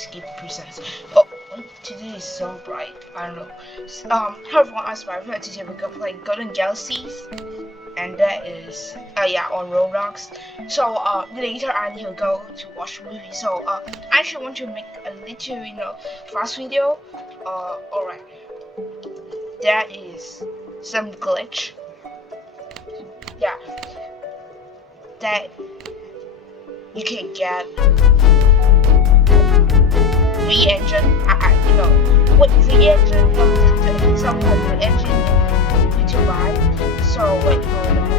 skip presents. Oh, today is so bright. I don't know. Hello everyone, I'm Spider. Today we're gonna play Golden Galaxies, and that is yeah, on Roblox. So later I need to go to watch a movie. So I actually want to make a little fast video. Alright. That is some glitch. Yeah. That you can get free engine. What free engine? Some of the engine you need to buy. So wait, hold on.